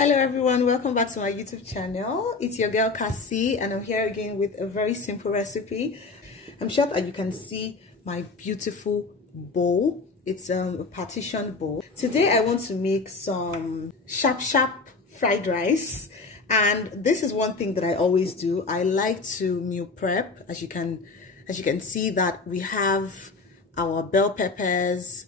Hello everyone, welcome back to my YouTube channel. It's your girl Cassie and I'm here again with a very simple recipe. I'm sure that you can see my beautiful bowl. It's a partition bowl. Today I want to make some sharp fried rice, and this is one thing that I always do. I like to meal prep. As you can see that we have our bell peppers,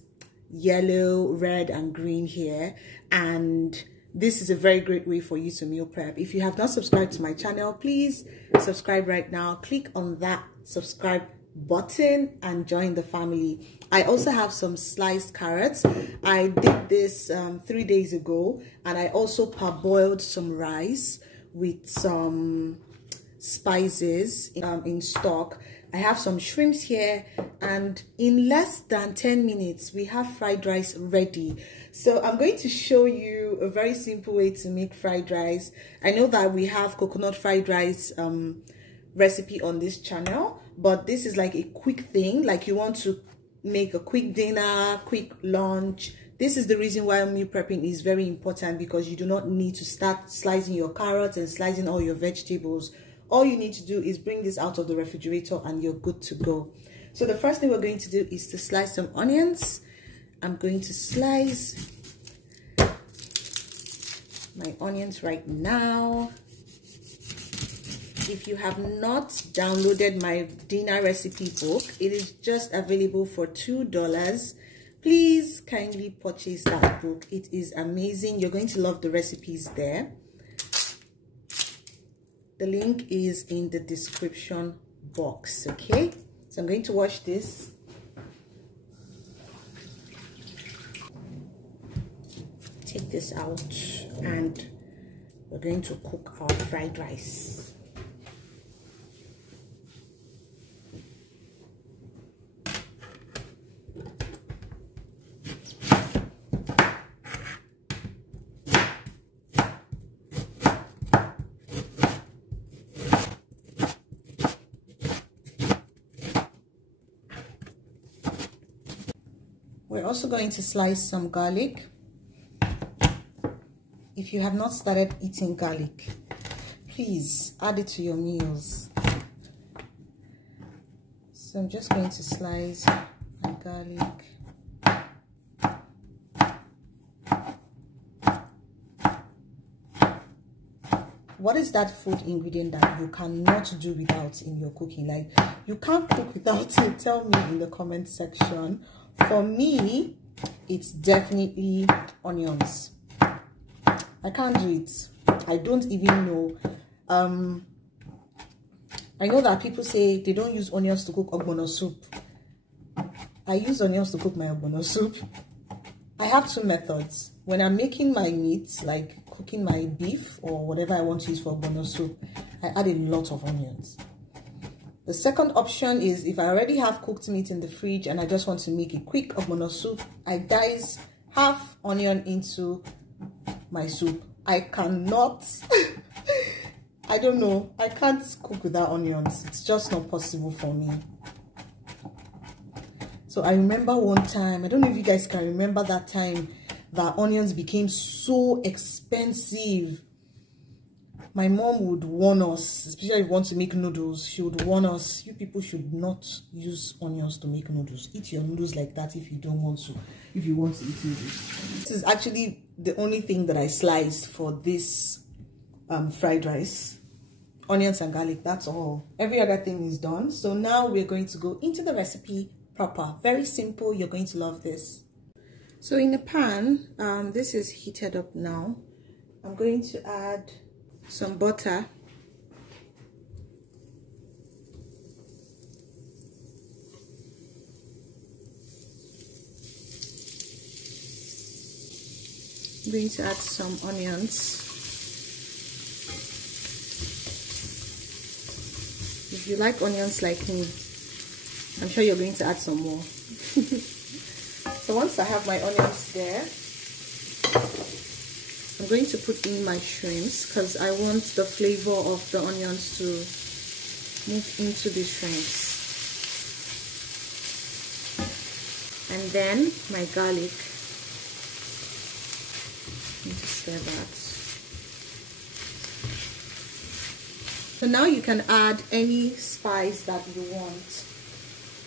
yellow, red and green here, and this is a very great way for you to meal prep. If you have not subscribed to my channel, please subscribe right now. Click on that subscribe button and join the family. I also have some sliced carrots. I did this 3 days ago, and I also parboiled some rice with some spices in stock. I have some shrimps here, and in less than 10 minutes we have fried rice ready. So I'm going to show you a very simple way to make fried rice. I know that we have coconut fried rice recipe on this channel, but this is like a quick thing, like you want to make a quick dinner, quick lunch. This is the reason why meal prepping is very important, because you do not need to start slicing your carrots and slicing all your vegetables. All you need to do is bring this out of the refrigerator and you're good to go. So the first thing we're going to do is to slice some onions. I'm going to slice my onions right now. If you have not downloaded my dinner recipe book, it is just available for $2. Please kindly purchase that book. It is amazing. You're going to love the recipes there. The link is in the description box, okay? So I'm going to wash this. Take this out, and we're going to cook our fried rice. We're also going to slice some garlic. If you have not started eating garlic, please add it to your meals. So I'm just going to slice my garlic. What is that food ingredient that you cannot do without in your cooking? Like, you can't cook without it. Tell me in the comment section. For me, it's definitely onions. I can't do it. I don't even know. I know that people say they don't use onions to cook ogbono soup. I use onions to cook my ogbono soup. I have two methods. When I'm making my meat, like cooking my beef or whatever I want to use for ogbono soup, I add a lot of onions. The second option is if I already have cooked meat in the fridge and I just want to make a quick ogbono soup, I dice half onion into my soup. I cannot, I don't know, I can't cook without onions. It's just not possible for me. So I remember one time, I don't know if you guys can remember that time that onions became so expensive. My mom would warn us, especially if you want to make noodles, she would warn us, you people should not use onions to make noodles. Eat your noodles like that if you don't want to, if you want to eat noodles. This is actually the only thing that I sliced for this fried rice. Onions and garlic, that's all. Every other thing is done. So now we're going to go into the recipe proper. Very simple, you're going to love this. So in the pan, this is heated up now. I'm going to add some butter. I'm going to add some onions. If you like onions like me, I'm sure you're going to add some more. So once I have my onions there, I'm going to put in my shrimps because I want the flavor of the onions to move into the shrimps. And then my garlic. Stir that. So now you can add any spice that you want.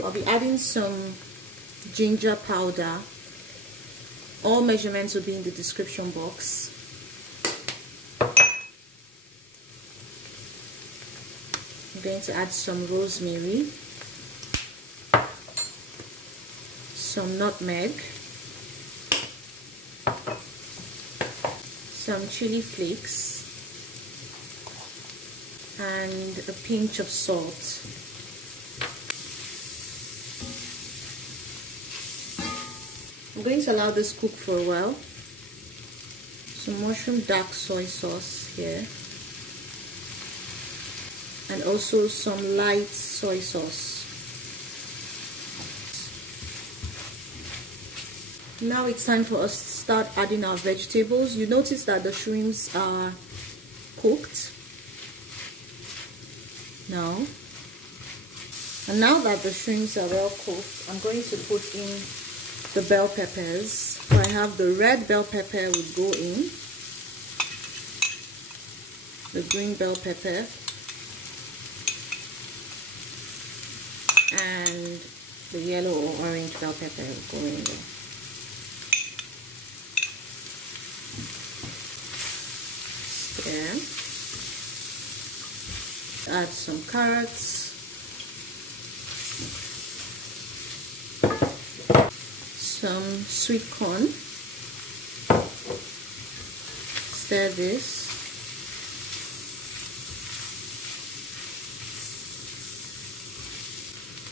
I'll be adding some ginger powder. All measurements will be in the description box. I'm going to add some rosemary, some nutmeg, some chili flakes, and a pinch of salt. I'm going to allow this cook for a while. Some mushroom dark soy sauce here, and also some light soy sauce. Now it's time for us to start adding our vegetables. You notice that the shrimps are cooked now. And now that the shrimps are well cooked, I'm going to put in the bell peppers. So I have the red bell pepper would go in, the green bell pepper, and the yellow or orange bell pepper will go in there. There. Add some carrots, some sweet corn. Stir this.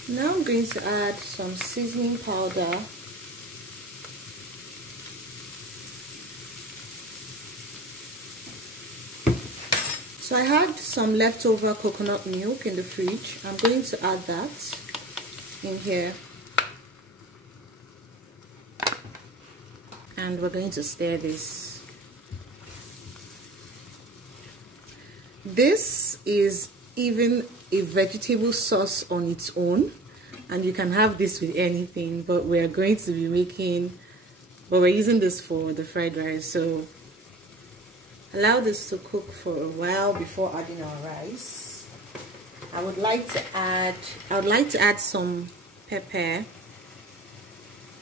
Now I'm going to add some seasoning powder. So I had some leftover coconut milk in the fridge. I'm going to add that in here. And we're going to stir this. This is even a vegetable sauce on its own, and you can have this with anything, but we're going to be making, but we're using this for the fried rice. So allow this to cook for a while before adding our rice. I would like to add some pepper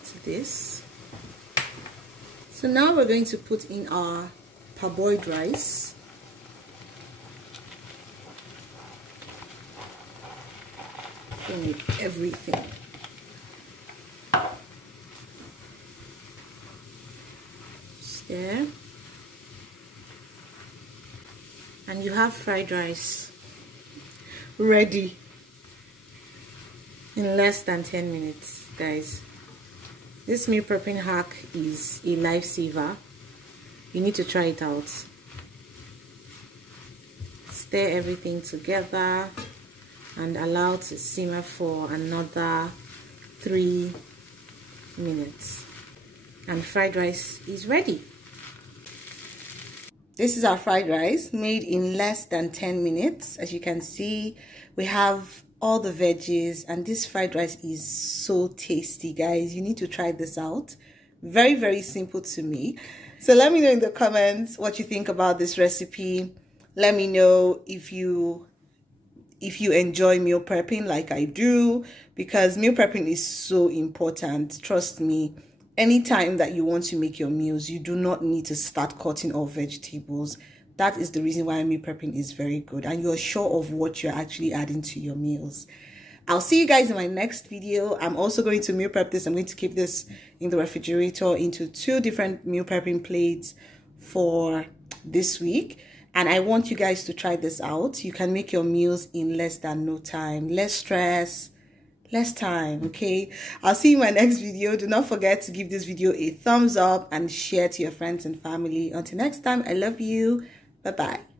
to this. So now we're going to put in our parboiled rice. In everything. Stir. And you have fried rice ready in less than 10 minutes, guys. This meal prepping hack is a lifesaver. You need to try it out. Stir everything together and allow to simmer for another 3 minutes. And fried rice is ready. This is our fried rice made in less than 10 minutes. As you can see, we have all the veggies, and this fried rice is so tasty, guys. You need to try this out. Very, very simple to make. So let me know in the comments what you think about this recipe. Let me know if you enjoy meal prepping like I do, because meal prepping is so important. Trust me. Anytime that you want to make your meals, you do not need to start cutting off vegetables. That is the reason why meal prepping is very good, and you're sure of what you're actually adding to your meals. I'll see you guys in my next video. I'm also going to meal prep this. I'm going to keep this in the refrigerator into 2 different meal prepping plates for this week. And I want you guys to try this out. You can make your meals in less than no time. Less stress, less time, okay? I'll see you in my next video. Do not forget to give this video a thumbs up and share to your friends and family. Until next time, I love you. Bye-bye.